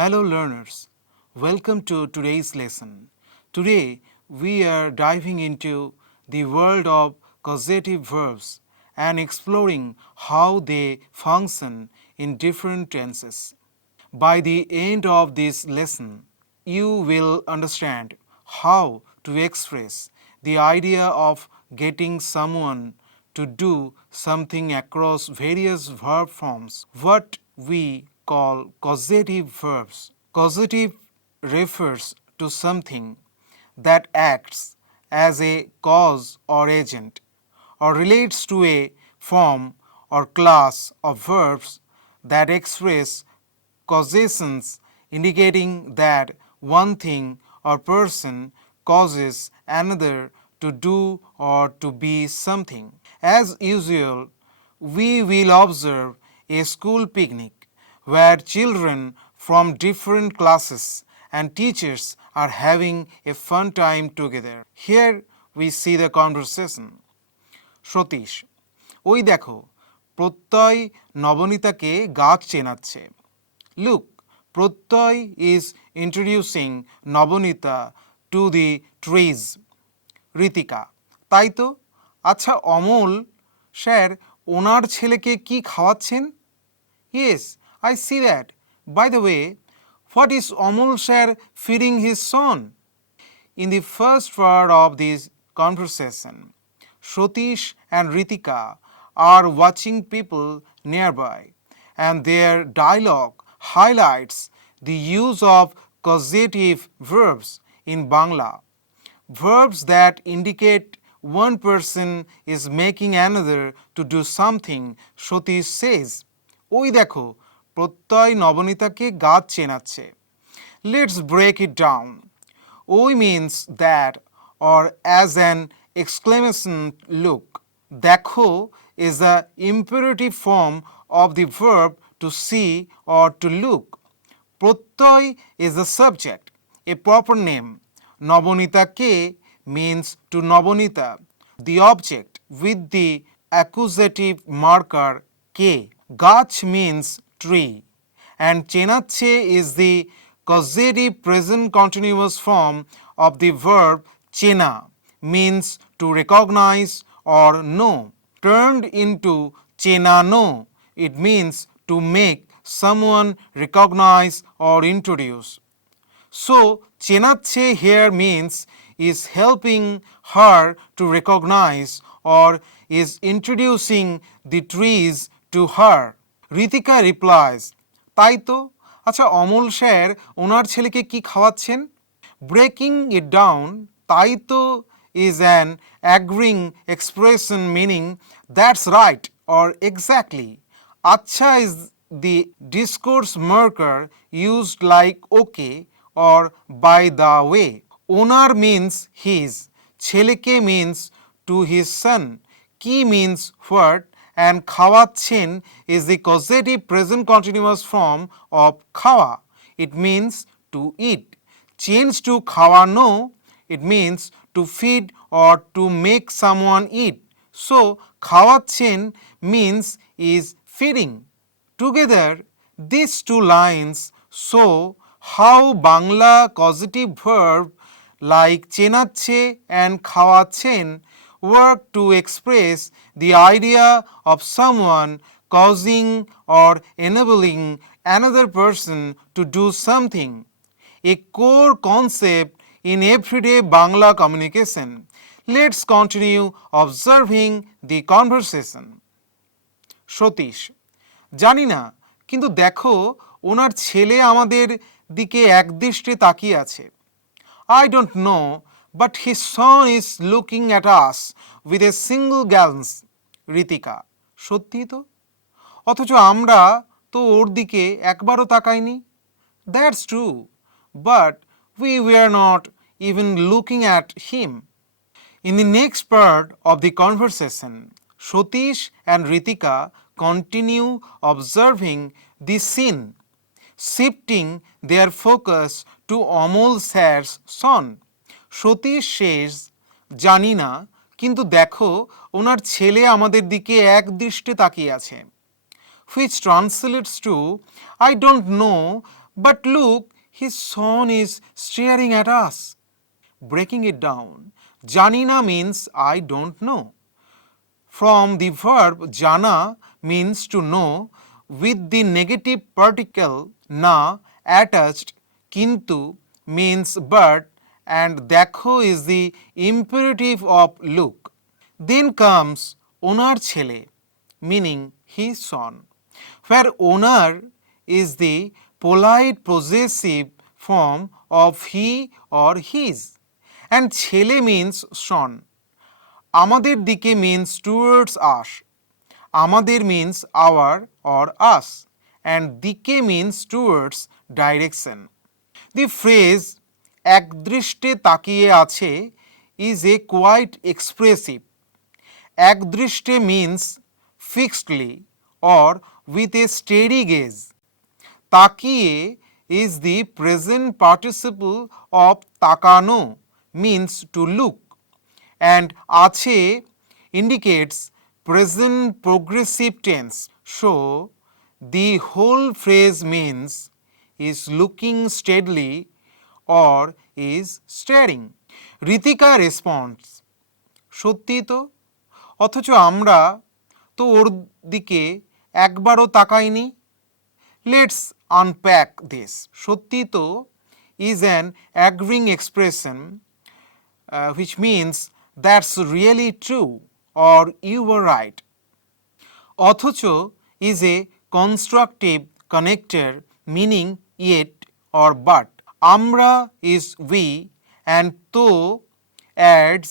Hello learners, welcome to today's lesson. Today we are diving into the world of causative verbs and exploring how they function in different tenses. By the end of this lesson, you will understand how to express the idea of getting someone to do something across various verb forms, what we call causative verbs. Causative refers to something that acts as a cause or agent or relates to a form or class of verbs that express causations, indicating that one thing or person causes another to do or to be something. As usual, we will observe a school picnic where children from different classes and teachers are having a fun time together. Here we see the conversation. Satish, ওই দেখো প্রত্যয় নবনীতাকে গাছ চেনাচ্ছে। Look, Protoy is introducing Nobonita to the trees. Ritika, তাই তো। আচ্ছা Amal sir ওনার ছেলেকে কি খাওয়াচ্ছেন? Yes, I see that. By the way, what is Amol sir feeding his son? In the first part of this conversation, Satish and Ritika are watching people nearby, and their dialogue highlights the use of causative verbs in Bangla. Verbs that indicate one person is making another to do something. Satish says, ওই দেখো প্রত্যয় নবনীতাকে গাছ চেনাচ্ছে. Let's break it down. ওই means that or as an exclamation look. দেখো is the imperative form of the verb to see or to look. প্রত্যয় is the subject, a proper name. Nabanita K means to Nabanita, the object with the accusative marker কে. গাছ means tree and চেনাচ্ছে is the causative present continuous form of the verb চেনা, means to recognize or know. Turned into চেনানো, it means to make someone recognize or introduce. So, চেনাচ্ছে here means is helping her to recognize or is introducing the trees to her. Ritika replies, তাই তো। আচ্ছা Amal sir ওনার ছেলেকে কি খাওয়াচ্ছেন? Breaking it down, তাই তো is an agreeing expression meaning that's right or exactly. আচ্ছা is the discourse marker used like okay or by the way. Owner means his, ছেলেকে means to his son, কি means what, and খাওয়াচ্ছেন is the causative present continuous form of খাওয়া. It means to eat. Change to খাওয়ানো, it means to feed or to make someone eat. So, খাওয়াচ্ছেন means is feeding. Together, these two lines show how Bangla causative verb like চেনাচ্ছে and খাওয়াচ্ছেন work to express the idea of someone causing or enabling another person to do something, a core concept in everyday Bangla communication. Let's continue observing the conversation. Satish, জানি না, কিন্তু দেখো ওনার ছেলে আমাদের দিকে একদৃষ্টে তাকিয়ে আছে. I don't know, but his son is looking at us with a single glance. Ritika, সত্যি তো? অথচ আমরা তো ওর দিকে একবারও তাকাইনি. That's true, but we were not even looking at him. In the next part of the conversation, Satish and Ritika continue observing the scene, shifting their focus to Amol sir's son. Satish says, জানি না, কিন্তু দেখো ওনার ছেলে আমাদের দিকে একদৃষ্টে তাকিয়ে আছে. Which translates to, I don't know, But look, his son is staring at us. Breaking it down, Janina means I don't know. From the verb jana means to know with the negative particle na attached, kintu means but, and dekho is the imperative of look. Then comes onar chele, meaning his son, where onar is the polite possessive form of he or his, and chele means son. আমাদের দিকে means towards us. আমাদের means our or us, and দিকে means towards direction. The phrase একদৃষ্টে তাকিয়ে আছে is a quite expressive. একদৃষ্টে means fixedly or with a steady gaze. তাকিয়ে is the present participle of তাকানো means to look, and আছে indicates present progressive tense. So the whole phrase means is looking steadily or is staring. Ritika responds, সত্যি তো, অথচ আমরা তো ওর দিকে একবারও তাকাইনি। Let's unpack this. সত্যি তো is an agreeing expression which means that's really true or you were right. অথচ is a constructive connector meaning yet or but. আমরা is we, and তো adds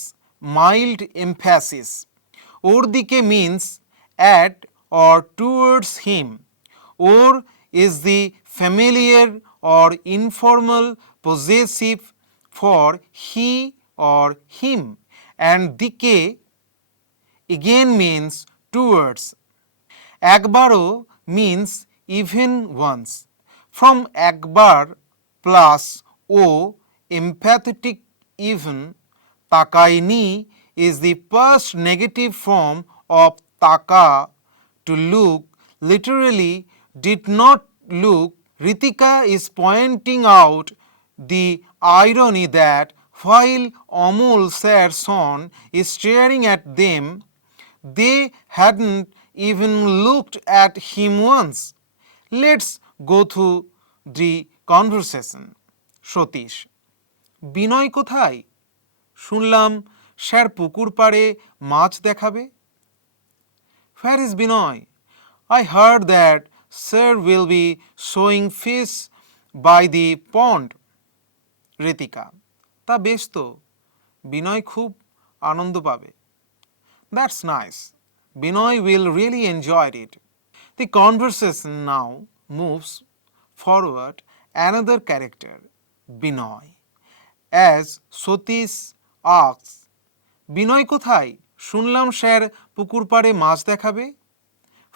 mild emphasis. ওর দিকে means at or towards him. Or is the familiar or informal possessive for he or him, and dike again means towards. Ekbaro means even once. From ekbar plus o empathetic even, takaini is the first negative form of taka, to look, literally did not look. Ritika is pointing out the irony that while Amol Sir's son is staring at them, they hadn't even looked at him once. Let's go through the conversation. Satish, বিনয় কোথায়? শুনলাম sir পুকুর পাড়ে মাছ দেখাবে। Where is Binoy? I heard that sir will be showing fish by the pond. Ritika, তা বেশ তো, বিনয় খুব আনন্দ পাবে। That's nice. Binoy will really enjoy it. The conversation now moves forward another character, Binoy. As Satish asks, বিনয় কোথায়? শুনলাম sir পুকুর পাড়ে মাছ দেখাবে।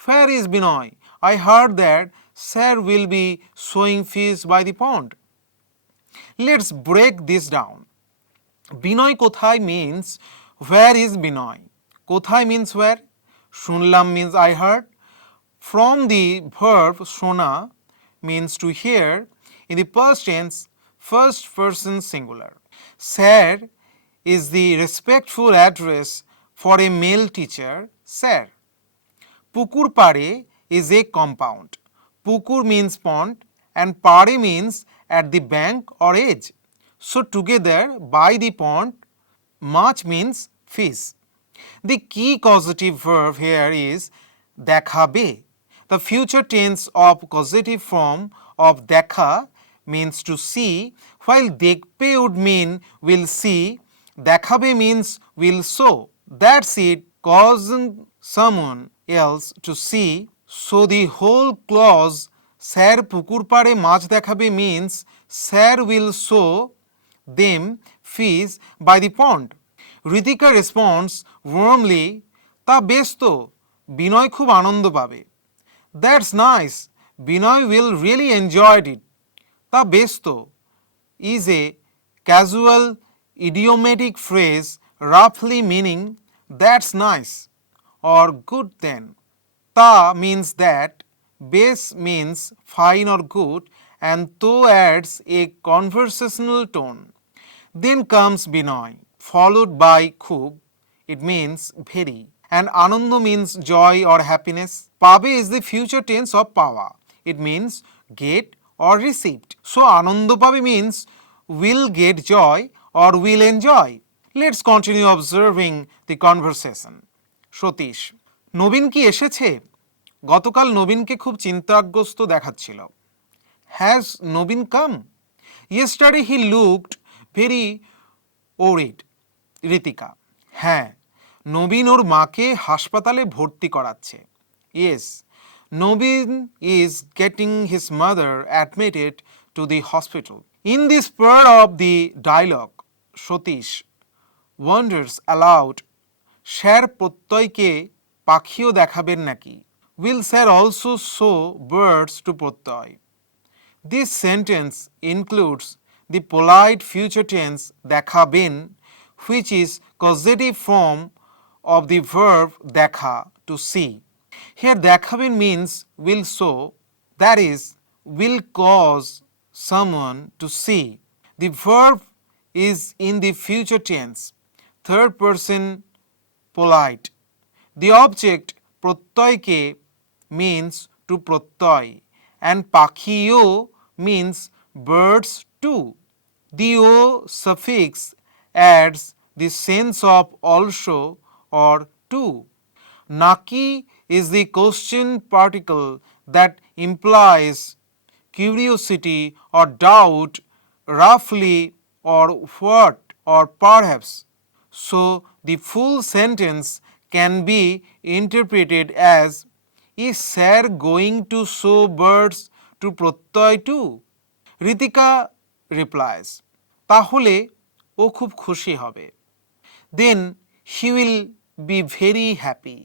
Where is Binoy? I heard that sir will be showing fish by the pond. Let's break this down. Binoy কোথায় means where is Binoy? কোথায় means where. শুনলাম means I heard. From the verb শোনা means to hear in the past tense, first person singular. Sir is the respectful address for a male teacher, sir. পুকুর পাড়ে is a compound. পুকুর means pond and পাড়ে means at the bank or edge. So together by the pond, much means fish. The key causative verb here is দেখাবে. The future tense of causative form of দেখা means to see, while দেখবে would mean will see. দেখাবে means will show. That's it, causing someone else to see. So the whole clause sir পুকুর পাড়ে মাছ দেখাবে means sir will show them fish by the pond. Ritika responds warmly, তা বেশ তো, বিনয় খুব আনন্দ পাবে। That's nice. Binoy will really enjoy it. তা বেশ তো is a casual idiomatic phrase roughly meaning that's nice or good then. Ta means that, base means fine or good, and to adds a conversational tone. Then comes Binoy, followed by Khub, it means very. And Anando means joy or happiness. Pabe is the future tense of pawa. It means get or received. So Anando pabe means will get joy or will enjoy. Let's continue observing the conversation. Satish, নবীন কি এসেছে? গতকাল নবীনকে খুব চিন্তাগ্রস্ত দেখাচ্ছিল। Has নবীন come? Yesterday he looked very worried. Ritika, হ্যাঁ, নবীন ওর মাকে হাসপাতালে ভর্তি করাচ্ছে। ইয়েস, নবীন is getting his mother admitted to the hospital. In this part of the dialogue, Satish wonders aloud, sir প্রত্যয়কে পাখিও দেখাবেন নাকি? Will sir also show birds to Pratyay? This sentence includes the polite future tense dekhaben, which is causative form of the verb dekha, to see. Here dekhaben means will show, that is, will cause someone to see. The verb is in the future tense, third person polite. The object প্রত্যয়কে means to প্রত্যয় and pakhiyo means birds too. The o suffix adds the sense of also or to. Naki is the question particle that implies curiosity or doubt, roughly or what or perhaps. So the full sentence can be interpreted as, is sir going to show birds to প্রত্যয় too? Ritika replies, তাহলে ও খুব খুশি হবে। Then he will be very happy.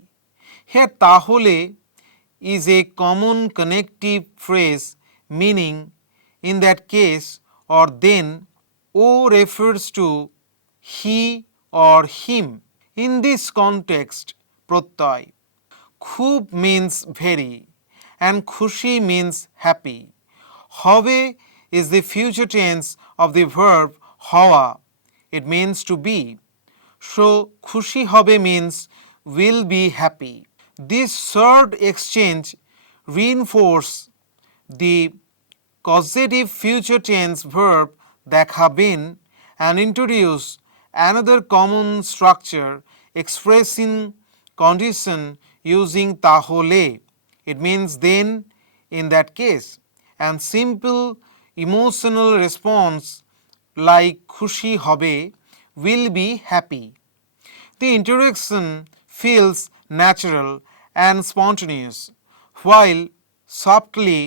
Here তাহলে is a common connective phrase meaning in that case or then. O refers to he or him. In this context, প্রত্যয়. খুব means very and খুশি means happy. হবে is the future tense of the verb হওয়া. It means to be. So খুশি হবে means will be happy. This third exchange reinforces the causative future tense verb dekhaben and introduce another common structure expressing condition using tahole. It means then, in that case, and simple emotional response like খুশি হবে, will be happy. The introduction feels natural and spontaneous while softly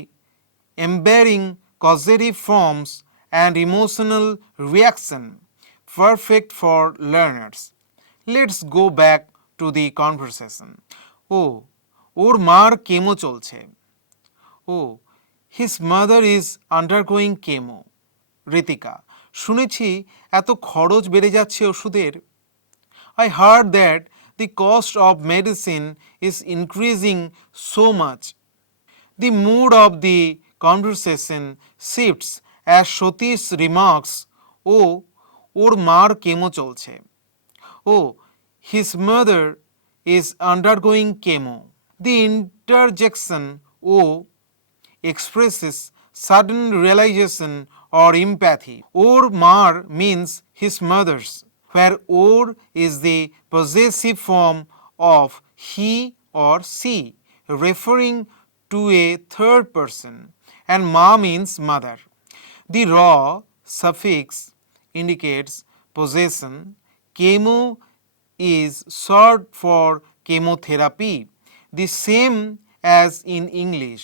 embedding causative forms and emotional reaction, perfect for learners. Let's go back to the conversation. ও, ওর মার chemo চলছে। ও, his mother is undergoing chemo. Ritika, শুনেছি এত খরচ বেড়ে যাচ্ছে ওষুধের। I heard that the cost of medicine is increasing so much. The mood of the conversation shifts as Satish remarks, ও, ওর মার chemo চলছে। ও, his mother is undergoing chemo. The interjection o expresses sudden realization or empathy. Or mar means his mother's, where or is the possessive form of he or she, referring to a third person, and ma means mother. The raw suffix indicates possession. Chemo is short for chemotherapy, the same as in English,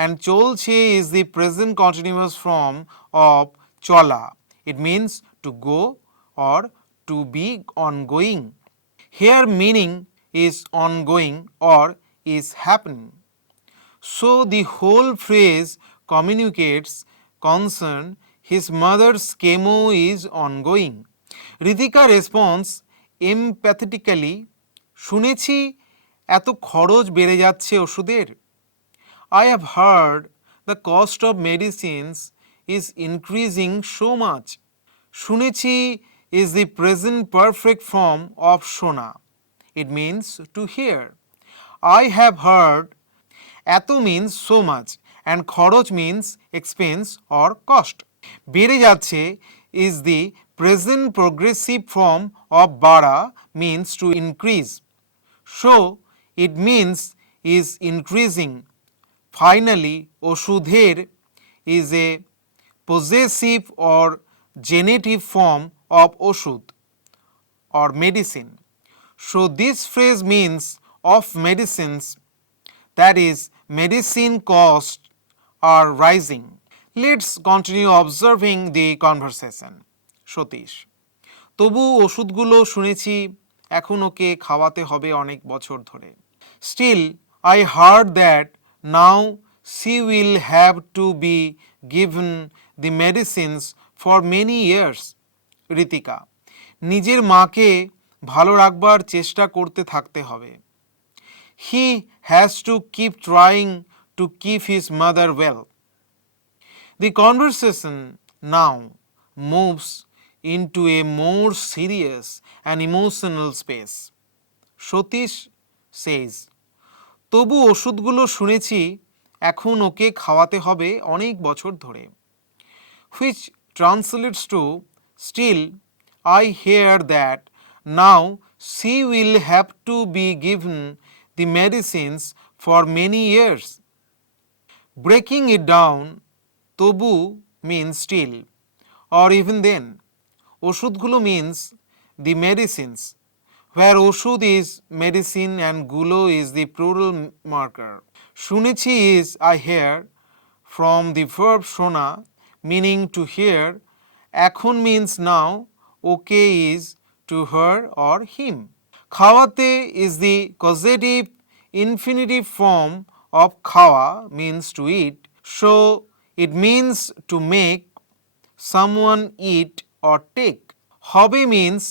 and cholche is the present continuous form of chola. It means to go or to be ongoing. Here meaning is ongoing or is happening. So the whole phrase communicates concern, his mother's chemo is ongoing. Ritika responds empathetically, শুনেছি এত খরচ বেড়ে যাচ্ছে ওষুধের। I have heard the cost of medicines is increasing so much. শুনেছি is the present perfect form of শোনা. It means to hear. I have heard. এত means so much and খরচ means expense or cost. বেড়ে যাচ্ছে is the present progressive form of বাড়া means to increase. So it means is increasing. Finally, ওষুধের is a possessive or genitive form of ওষুধ or medicine. So this phrase means of medicines, that is, medicine costs are rising. Let's continue observing the conversation. Satish, তবু ওষুধগুলো শুনেছি এখন ওকে খাওয়াতে হবে অনেক বছর ধরে। Still, I heard that now she will have to be given the medicines for many years. Ritika, নিজের মাকে ভালো রাখবার চেষ্টা করতে থাকতে হবে। He has to keep trying to keep his mother well. The conversation now moves into a more serious and emotional space. Satish says, তবু ওষুধগুলো শুনেছি এখন ওকে খাওয়াতে হবে অনেক বছর ধরে, which translates to still I hear that now she will have to be given the medicines for many years. Breaking it down, তবু means still or even then. ওষুধগুলো means the medicines, where ওষুধ is medicine and gulo is the plural marker. শুনেছি is I hear from the verb শোনা meaning to hear. এখন means now. Okay is to her or him. খাওয়াতে is the causative infinitive form of খাওয়া means to eat. So it means to make someone eat or take. হবে means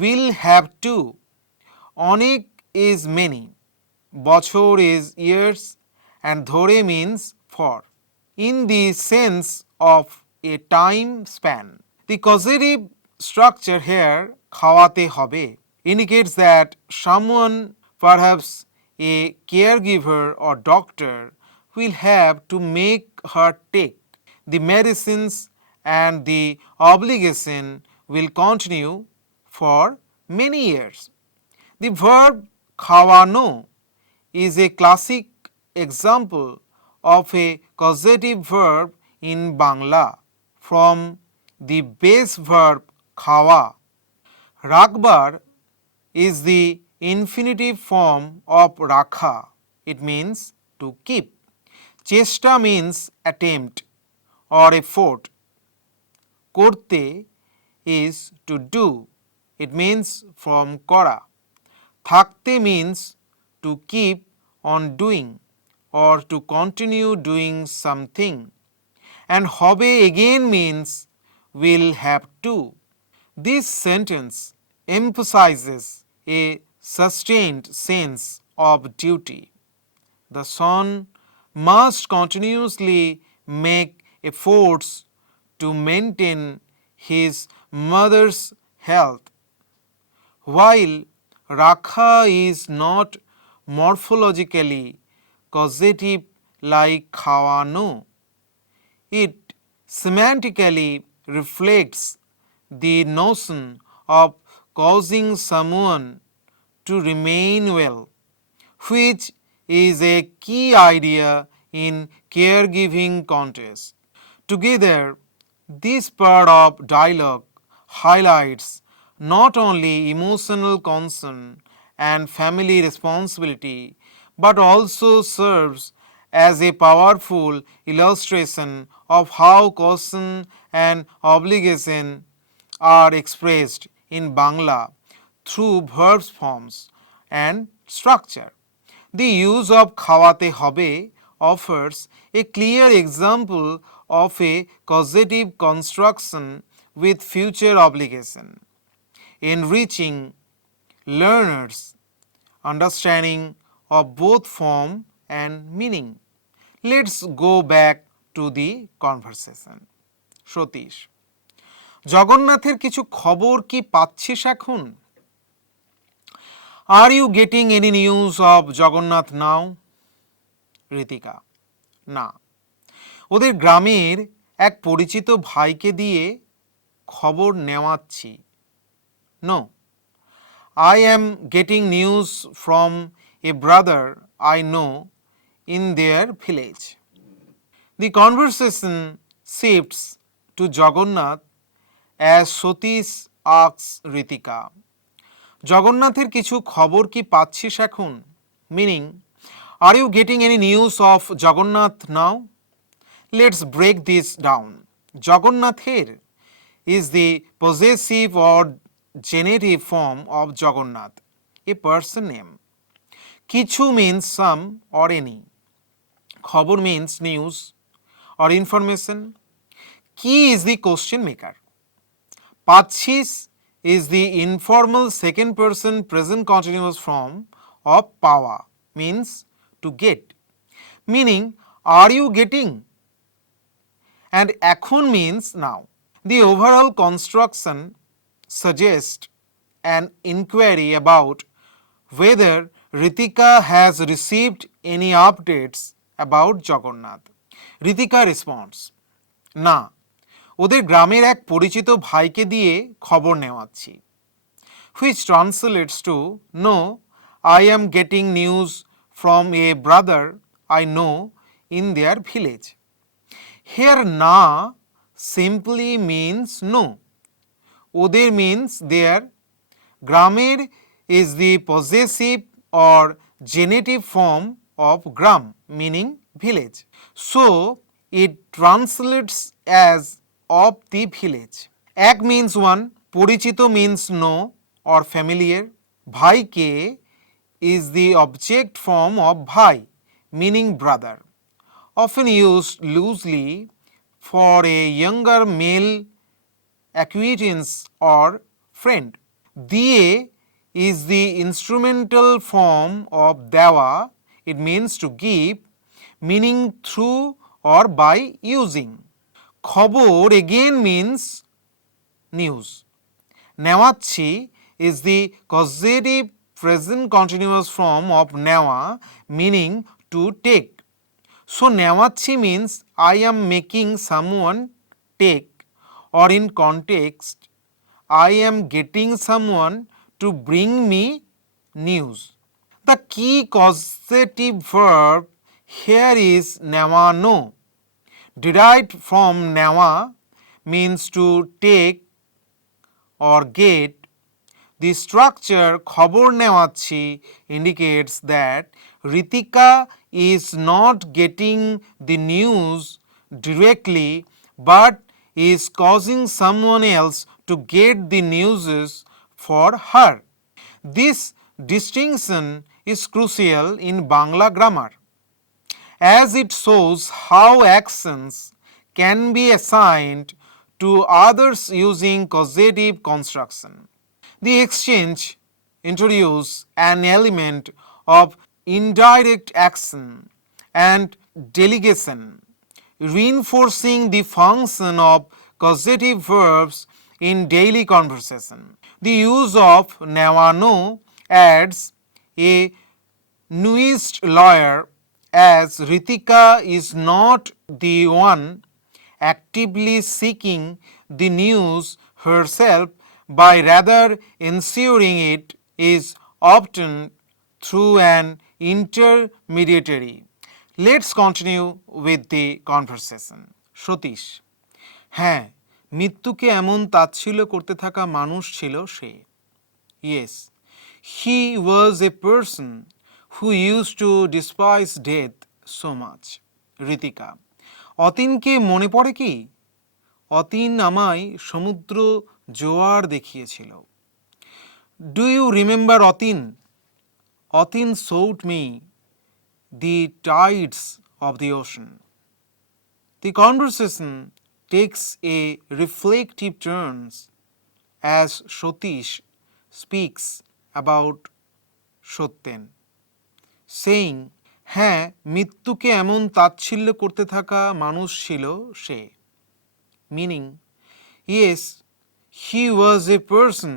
will have to. অনেক is many. বছর is years and ধরে means for. In the sense of a time span. The causative structure here খাওয়াতে হবে indicates that someone, perhaps a caregiver or doctor, will have to make her take the medicines and the obligation will continue for many years. The verb খাওয়ানো is a classic example of a causative verb in Bangla from the base verb খাওয়া. রাখবার is the infinitive form of রাখা. It means to keep. চেষ্টা means attempt or effort. করতে is to do. It means from করা. থাকতে means to keep on doing or to continue doing something. And হবে again means will have to. This sentence emphasizes a sustained sense of duty. The son must continuously make efforts to maintain his mother's health. While rakha is not morphologically causative like khawano, it semantically reflects the notion of causing someone to remain well, which is a key idea in caregiving context. Together, this part of dialogue highlights not only emotional concern and family responsibility, but also serves as a powerful illustration of how caution and obligation are expressed in Bangla through verb forms and structure. The use of খাওয়াতে হবে offers a clear example of a causative construction with future obligation, enriching learners' understanding of both form and meaning. Let's go back to the conversation. Satish, জগন্নাথের কিছু খবর কি পাচ্ছিস এখন? Are you getting any news of Jagannath now? Ritika, না, ওদের গ্রামের এক পরিচিত ভাইকে দিয়ে খবর নেওয়াচ্ছি। No, I am getting news from a brother I know in their village. The conversation shifts to Jagannath as Satish asks Ritika, জগন্নাথের কিছু খবর কি পাচ্ছিস এখন? Meaning, are you getting any news of Jagannath now? Let's break this down. জগন্নাথের is the possessive or genitive form of Jagannath, a person name. কিছু means some or any. খবর means news or information. কি is the question maker. পাচ্ছিস is the informal second person present continuous form of পাওয়া, means to get. Meaning, are you getting? And এখন means now. The overall construction suggests an inquiry about whether Ritika has received any updates about Jagannath. Ritika responds, না, ওদের গ্রামের এক পরিচিত ভাইকে দিয়ে খবর নেওয়াচ্ছি, which translates to no, I am getting news from a brother I know in their village. Here na simply means no. ওদের means their, গ্রামের is the possessive or genitive form of gram, meaning village. So it translates as of the village. এক means one, পরিচিত means no or familiar. ভাইকে is the object form of ভাই, meaning brother, often used loosely for a younger male acquaintance or friend. দিয়ে is the instrumental form of দেওয়া, it means to give, meaning through or by using. খবর again means news. নেওয়াচ্ছি is the causative present continuous form of নেওয়া, meaning to take. So নেওয়াচ্ছি means I am making someone take, or in context I am getting someone to bring me news. The key causative verb here is নেওয়ানো, derived from নেওয়া, means to take or get. The structure খবর নেওয়াচ্ছি indicates that Ritika is not getting the news directly but is causing someone else to get the news for her. This distinction is crucial in Bangla grammar, as it shows how actions can be assigned to others using causative construction. The exchange introduces an element of indirect action and delegation, reinforcing the function of causative verbs in daily conversation. The use of নেওয়ানো adds a nuanced layer, as Ritika is not the one actively seeking the news herself, by rather ensuring it is obtained through an intermediary. Let's continue with the conversation. Satish, হ্যাঁ, মৃত্যুকে এমন তাচ্ছিল্য করতে থাকা মানুষ ছিল সে। Yes, he was a person who used to despise death so much. Ritika, অতীনকে মনে পড়ে কি? অতীন আমায় সমুদ্র জোয়ার দেখিয়েছিল। Do you remember Atin? Atin showed me the tides of the ocean. The conversation takes a reflective turn as Satish speaks about Shotten, saying, হ্যাঁ, মৃত্যুকে এমন তাচ্ছিল্য করতে থাকা মানুষ ছিল সে। Meaning, yes, he was a person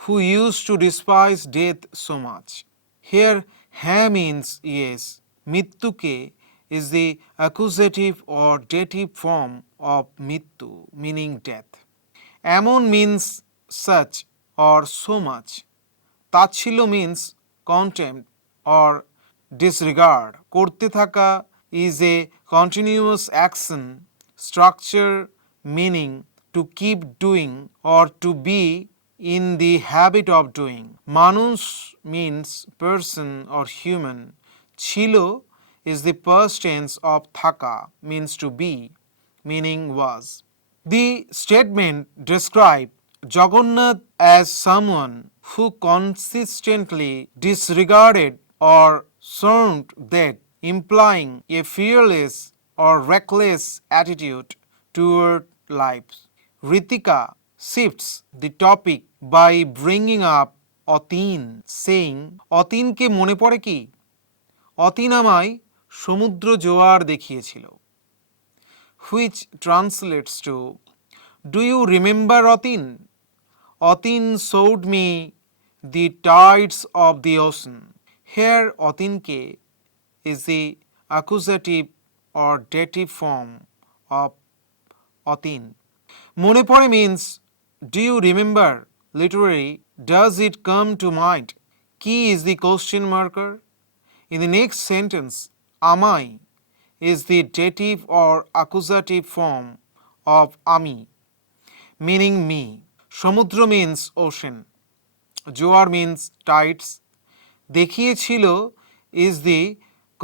who used to despise death so much. Here, হ্যাঁ means yes. মৃত্যুকে is the accusative or dative form of মৃত্যু, meaning death. এমন means such or so much. তাচ্ছিল্য means contempt or disregard. করতে থাকা is a continuous action, structure meaning to keep doing or to be in the habit of doing. মানুষ means person or human. ছিল is the past tense of থাকা means to be, meaning was. The statement described Jagannath as someone who consistently disregarded or shunned death, implying a fearless or reckless attitude toward life. Ritika shifts the topic by bringing up Atin, saying, অতীনকে মনে পড়ে কি? অতীন আমায় সমুদ্র জোয়ার দেখিয়েছিল, which translates to, do you remember Atin? Atin showed me the tides of the ocean. Here Atinke is the accusative or dative form of Atin. Mone pore means, do you remember? Literally, does it come to mind? Ki is the question marker. In the next sentence, amai is the dative or accusative form of ami, meaning me. সমুদ্র means ocean. জোয়ার means tides. দেখিয়েছিল is the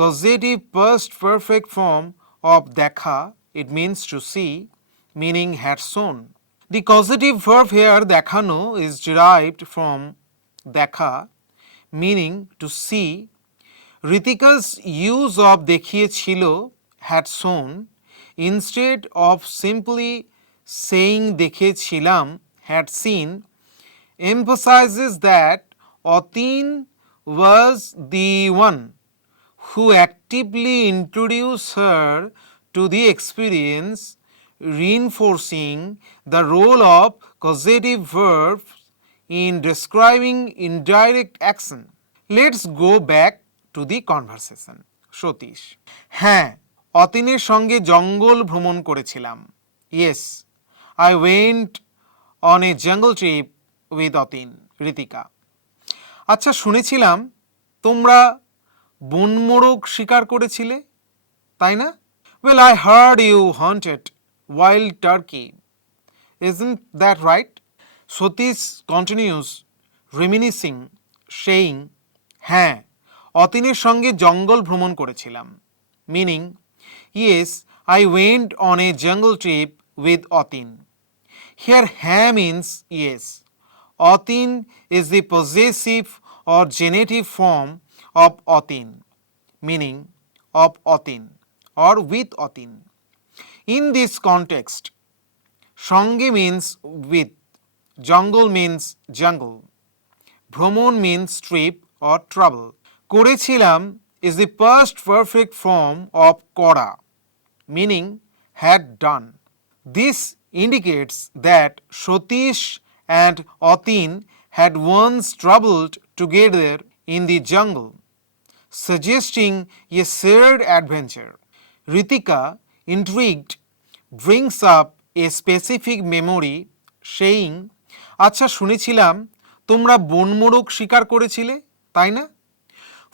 causative past perfect form of দেখা. It means to see, meaning had shown. The causative verb here দেখানো is derived from দেখা, meaning to see. Ritika's use of দেখিয়েছিল had shown instead of simply saying দেখেছিলাম had seen emphasizes that Atin was the one who actively introduced her to the experience, reinforcing the role of causative verbs in describing indirect action. Let's go back to the conversation. Satish, হ্যাঁ, অতীনের সঙ্গে জঙ্গল ভ্রমণ করেছিলাম। Yes, I went on a jungle trip with Atin. Ritika, আচ্ছা শুনেছিলাম তোমরা বনমোরগ শিকার করেছিলে, তাই না? Well, I heard you hunted wild turkey. Isn't that right? Satish continues reminiscing, saying, হ্যাঁ, অতীনের সঙ্গে জঙ্গল ভ্রমণ করেছিলাম। Meaning, yes, I went on a jungle trip with Atin. Here, হ্যাঁ means yes. Atin is the possessive or genitive form of Atin, meaning of Atin or with Atin. In this context, সঙ্গে means with, jungle means jungle, ভ্রমণ means trip or travel. করেছিলাম is the past perfect form of করা, meaning had done. This indicates that Satish and Atin had once traveled together in the jungle, suggesting a shared adventure. Ritika, intrigued, brings up a specific memory, saying, আচ্ছা শুনেছিলাম তোমরা বনমোরগ শিকার করেছিলে, তাই না?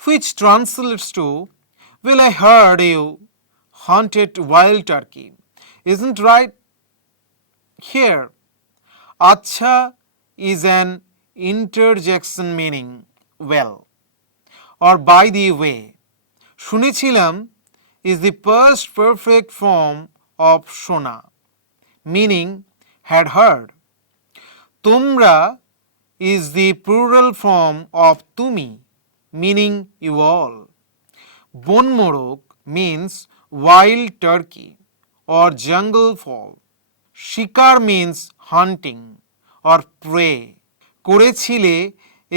Which translates to, well, I heard you hunted wild turkey. Isn't right? Here, acha is an interjection meaning well or by the way. শুনেছিলাম is the past perfect form of শোনা, meaning had heard. তোমরা is the plural form of তুমি, meaning you all. বনমোরগ means wild turkey or jungle fowl. শিকার means hunting or prey. করেছিলে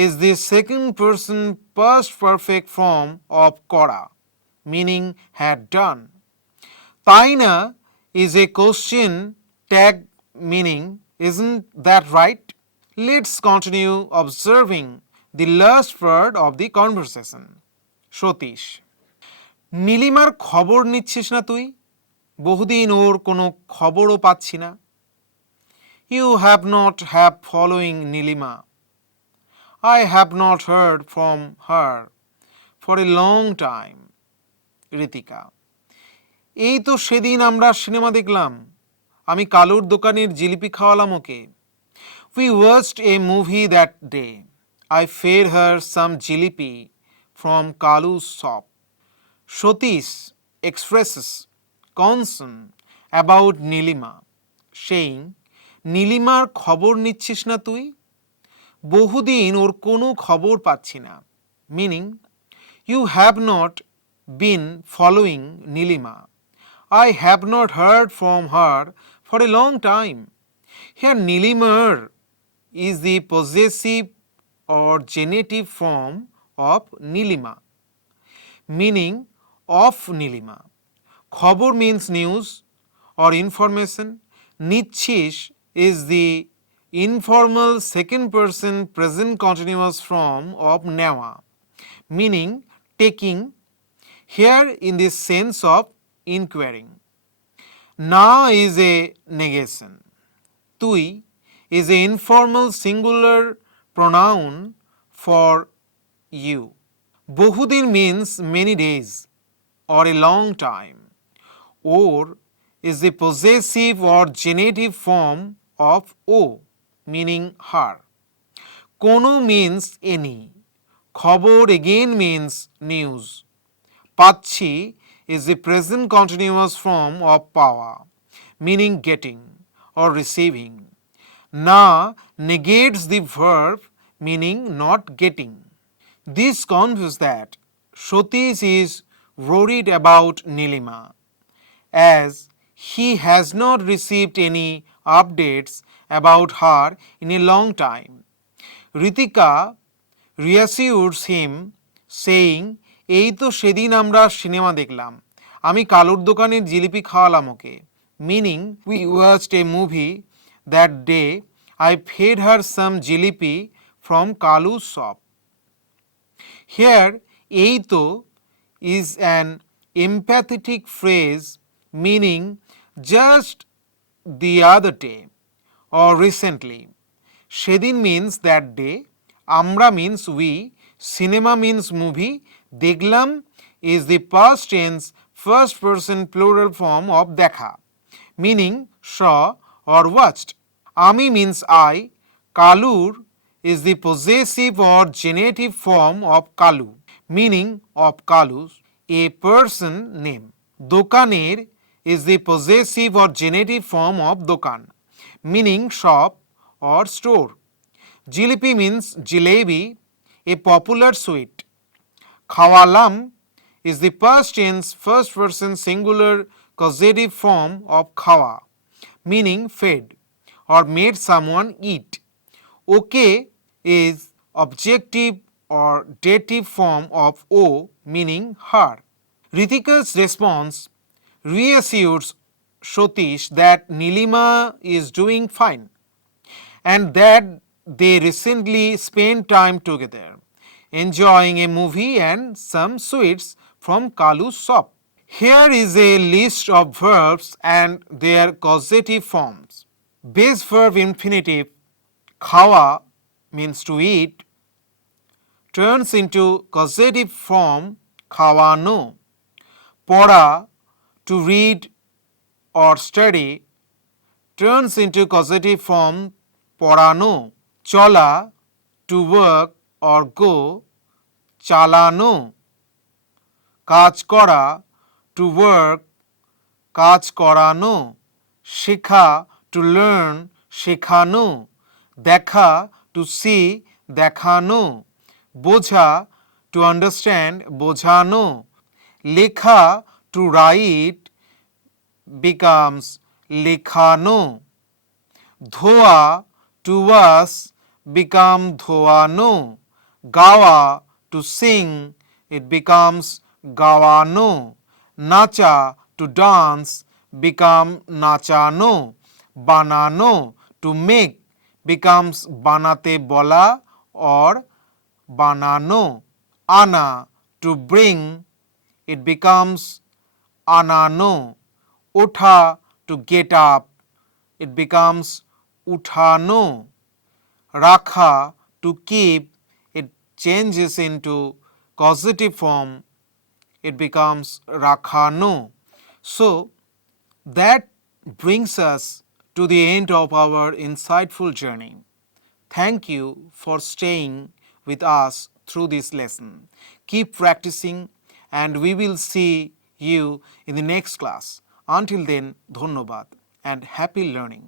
is the second person past perfect form of করা, meaning had done. তাই না is a question tag meaning isn't that right? Let's continue observing the last part of the conversation. Satish, নীলিমার খবর নিচ্ছিস না তুই? বহুদিন ওর কোনো খবরও পাচ্ছি না। You have not have following Nilima. I have not heard from her for a long time. Ritika, এই তো সেদিন আমরা সিনেমা দেখলাম, আমি কালুর দোকানের জিলিপি খাওয়ালাম ওকে। We watched a movie that day. I fed her some jilipi from Kalu's shop. Satish expresses concern about Nilima, saying, নীলিমার খবর নিচ্ছিস না তুই? বহুদিন ওর কোনো খবর পাচ্ছি না। Meaning, you have not been following Nilima. I have not heard from her for a long time. Here, Nilimar is the possessive or genitive form of Nilima, meaning of Nilima. Khobor means news or information. Nichhish is the informal second person present continuous form of newa, meaning taking, here in the sense of inquiring. Na is a negation. Tui is an informal singular pronoun for you. Bohudin means many days or a long time. Or is the possessive or genitive form of o, meaning her. Kono means any. Khobor again means news. Pachi is the present continuous form of pawa, meaning getting or receiving. Na negates the verb, meaning not getting. This conveys that Satish is worried about Nilima, as he has not received any updates about her in a long time. Ritika reassures him, saying, এই তো সেদিন আমরা cinema দেখলাম, আমি কালুর দোকানের জিলিপি খাওয়ালাম ওকে। Meaning, we watched a movie that day. I fed her some jilipi from Kalu's shop. Here, eito is an empathetic phrase meaning just the other day or recently. Shedin means that day, Amra means we, cinema means movie, Deglam is the past tense first person plural form of dekha, meaning saw or watched. Ami means I, Kalur is the possessive or genitive form of Kalu, meaning of Kalus, a person name. Dokaner is the possessive or genitive form of Dokan, meaning shop or store. Jilipi means jalebi, a popular sweet. Khawalam is the past tense first person singular causative form of khawa, meaning fed or made someone eat. Okay is objective or dative form of o, meaning her. Ritika's response reassures Satish that Nilima is doing fine and that they recently spent time together, enjoying a movie and some sweets from Kalu's shop. Here is a list of verbs and their causative forms. Base verb infinitive khawa means to eat turns into causative form khawano. Pora to read or study turns into causative form porano. Chola to work or go chalano. কাজ করা to work কাজ করানো. শেখা to learn শেখানো. দেখা to see দেখানো. বোঝা to understand বোঝানো. লেখা to write becomes লেখানো. ধোয়া to wash become ধোয়ানো. Gawa to sing it becomes গাওয়ানো, নাচা to dance become নাচানো, বানানো to make becomes বানাতে বলা or বানানো, আনা to bring it becomes আনানো, ওঠা to get up it becomes উঠানো, রাখা to keep it changes into causative form it becomes রাখানো. So that brings us to the end of our insightful journey. Thank you for staying with us through this lesson. Keep practicing and we will see you in the next class. Until then, ধন্যবাদ and happy learning.